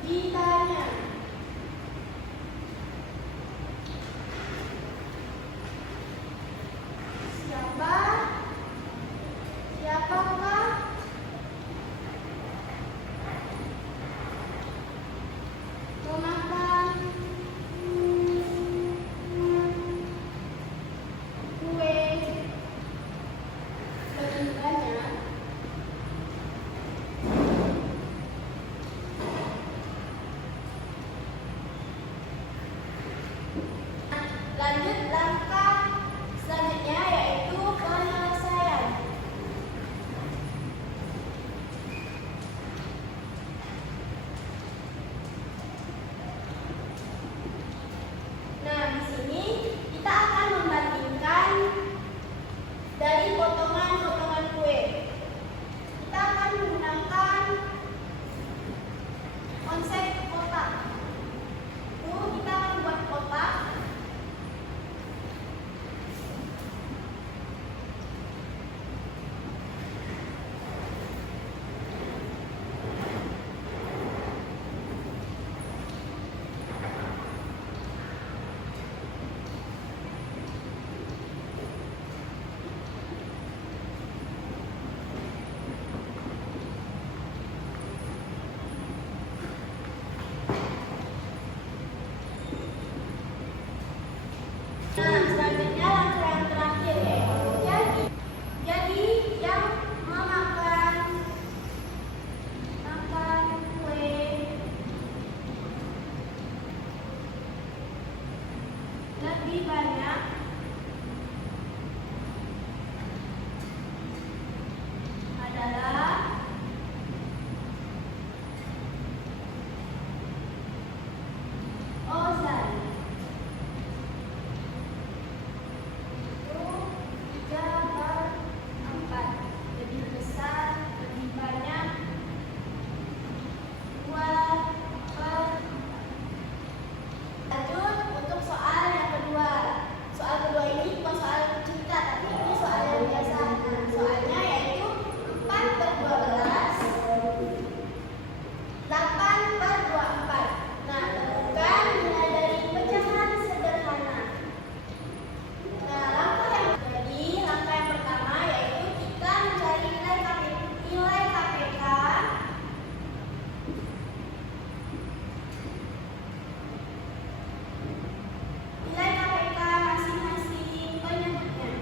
Ditanya. Siapa? Siapakah? Memakan kue lebih banyak. Lanjut langkah selanjutnya yaitu penyelesaian. Nah, di sini kita akan membandingkan dari potongan-potongan kue. Kita akan menggunakan konsep kotak. Kita akan buat kotak. Nah, selanjutnya langkah yang terakhir yaitu jadi yang memakan kue lebih banyak adalah Ozan. Lebih besar, lebih banyak, 2/4. Lanjut untuk soal yang kedua. Soal kedua ini bukan soal cerita, tapi ini soal yang biasa. Nah, soalnya yaitu 4/12, 8/24. Nah, temukan nilai dari pecahan sederhana. Nah, langkah yang pertama yaitu kita mencari nilai KPK masing-masing penyebutnya.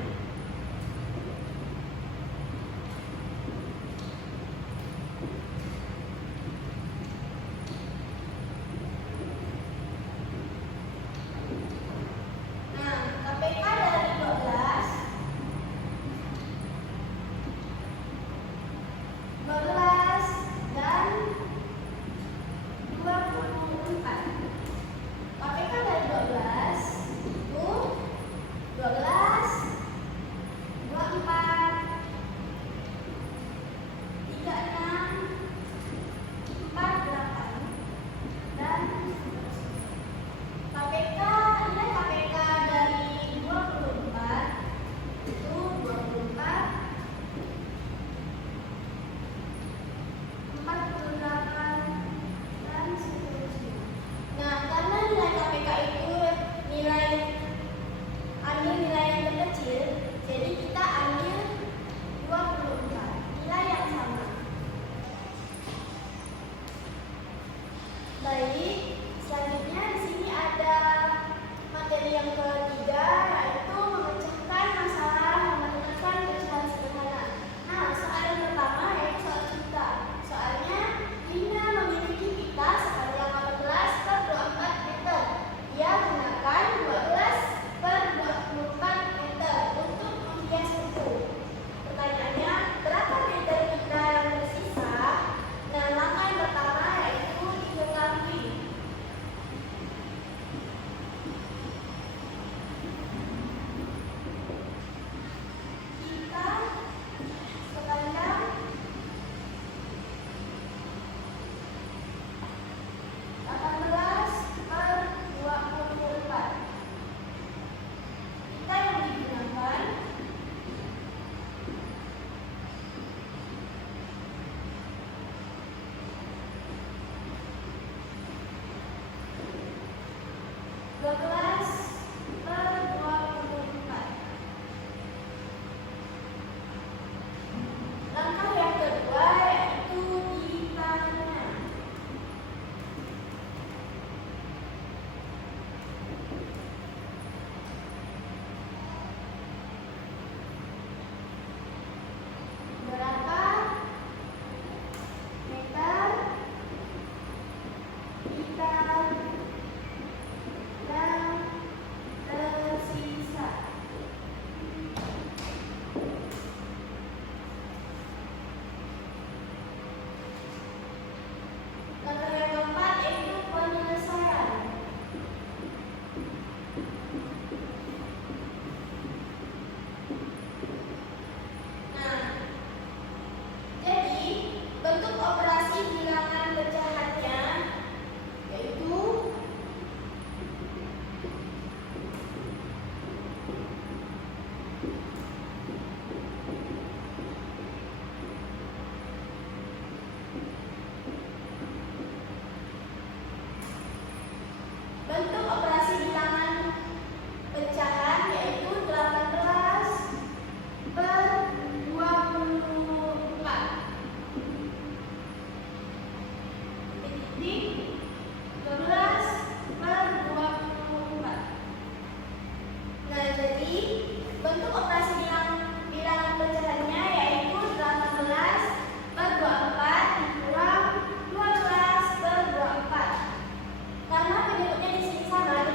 Nah, KPK dari 12 dan 24. KPK dari 12 itu 12, 24, 36, 48, dan nilai KPK dari 24 itu 24, 48, dan seterusnya. Nah, karena nilai KPK itu ambil nilai yang terkecil, jadi kita ambil 24, nilai yang sama. Baik, selanjutnya di sini ada materi yang ketiga yaitu memecahkan masalah menggunakan pecahan sederhana. Nah, soal yang pertama yaitu soal cinta. Soalnya Lina memiliki pita sepanjang 18/24 meter. Ia gunakan 12/24 meter untuk menghias buku. Pertanyaannya, berapa meter pita yang tersisa? Nah, langkah yang pertama yaitu diketahui. 13/24. Langkah yang kedua yaitu ditanya. Berapa meter ikan yang tersisa? Langkah yang keempat yaitu penyelesaian. Nah, jadi bentuk operasi bilangan pecahannya yaitu bentuk operasi bilangan pecahan yaitu 18/24. Titik 12/24. Nah, jadi bentuk operasi bilangan pecahannya yaitu 18/24 dikurang 12/24. Karena penyebutnya di sini sama,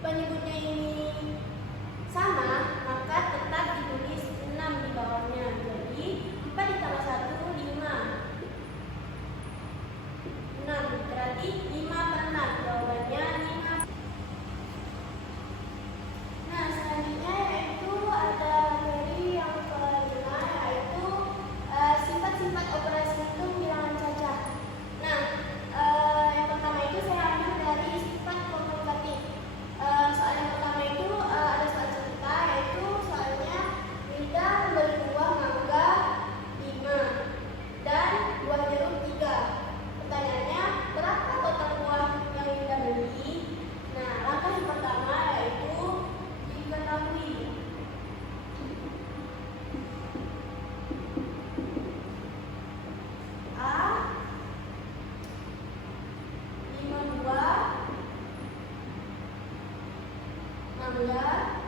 penyebutnya ini sama, maka tetap ditulis 6 di bawahnya. Jadi 4 ditambah 1, 5. 6, berarti 5 per 6. Jawabannya 5. Nah, selanjutnya yaitu ada materi yang kelima, yaitu sifat-sifat operasi hitung bilangan cacah. Nah, yang pertama itu saya ambil dari sifat komunikatif. Soal yang pertama itu ada soal cerita, yaitu soalnya Rida membeli buah mangga 5 dan buah jeruk 3. Pertanyaannya, berapa total buah yang Rida beli? Nah, langkah yang pertama yaitu diketahui. A 5 buah mangga